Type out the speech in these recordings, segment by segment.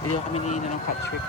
Video kami ni ng cat trick.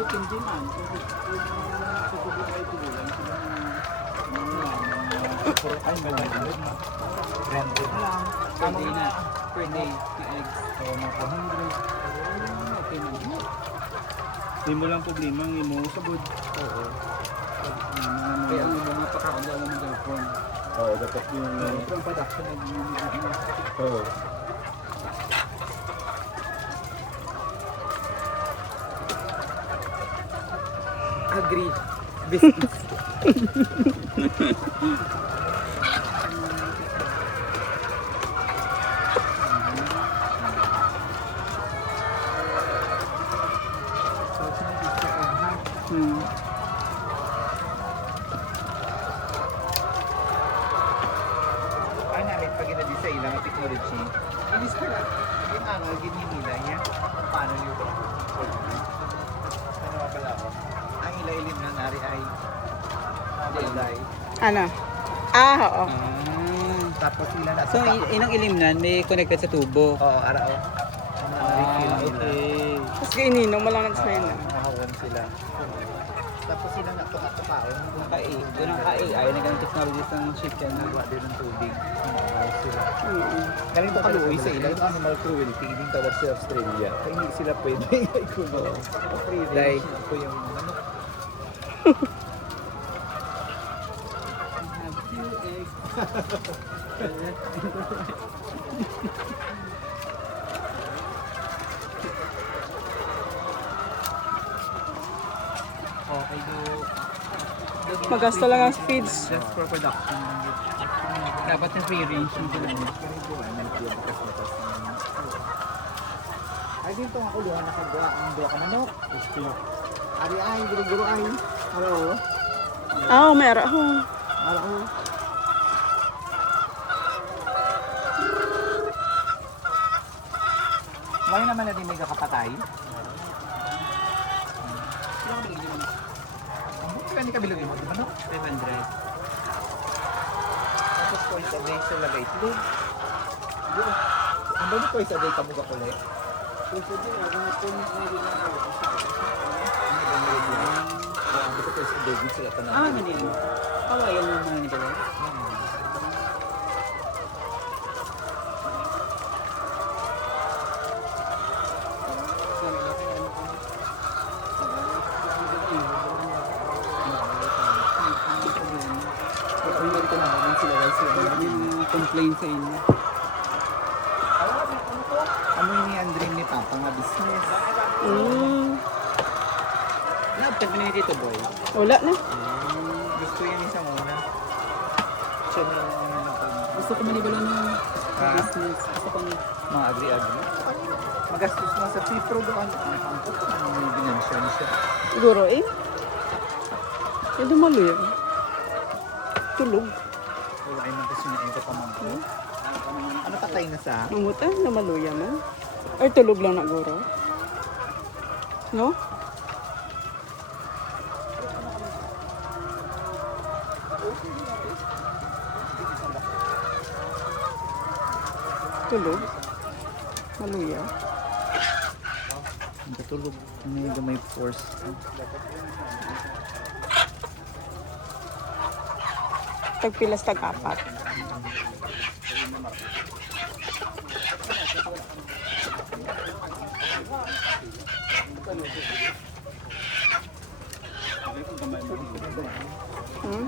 Depende man. Ay, malaki. Rente lang. Pwede na. Pwede. Eggs. So, mga 400. Okay na. Hindi mo lang problema ang imo sa good. Oo. Kaya ang mga pagkakaon daw ng girlfriend. Oo, dapat yung... From production na Oo. agree. Biscuits. Ay namin pag inadi sa ilang technology, inis ko lang. Yung angal, ginimila niya. Paano yung ano nga pala ako? Ang ilailim na nari ay Jelay. Ano? Ah, oo. Tapos sila na So, inang ilimnan, may connected sa tubo. Oo, arao. Na-refill nila. Okay. Tapos kaininom mo lang ng sa'yo na. Nahawan sila. Tapos sila natuka-tukaon. Doon ang ka-AI, naging technology ng ship yan. Nagawa din ng tubig. Ayos sila. Ganito kaluoy sa ilang ilaw. animal cruelty, hindi tawag sa Australia. Kaya hindi sila pwede ikulo. Like, Ako yung ano. okay, do. Magasto lang ang feeds. Just for production. Dapat yung free range yung sila. Ay, dito nga kuluhan nakagawa ang duwa ka manok. Ari ay, guru-guru ay. Hello. Ah, meron ako. Hello. Ngayon naman na din may kakapatay. Ang buti ka ni kabilogin mo, di ba no? 500. Tapos twice a day sila rate load. Ang dami twice a day ka mo ka kulit. Dito twice a day din sila pa na. Ganun. Kawayan mo mga nito. Complain sa inyo. Ano yung ni-andream ni Papa nga business? Napag na dito, boy. Wala na. Gusto yun isang una. Siya na yung una na Gusto ko manibala ng business. Gusto ko mga agri-agri. Magastos mo sa pipro doon. Ano may binansyan siya? Siguro eh. Eh, dumalo yan. Tulog. Wala ay kasi na ito pa man. Ano patay na sa? Mamuta, namaluya man. Or tulog lang na guro. No? Tulog. Maluya. Ang katulog. May gamay force. Tagpilas tag-apat. Hmm?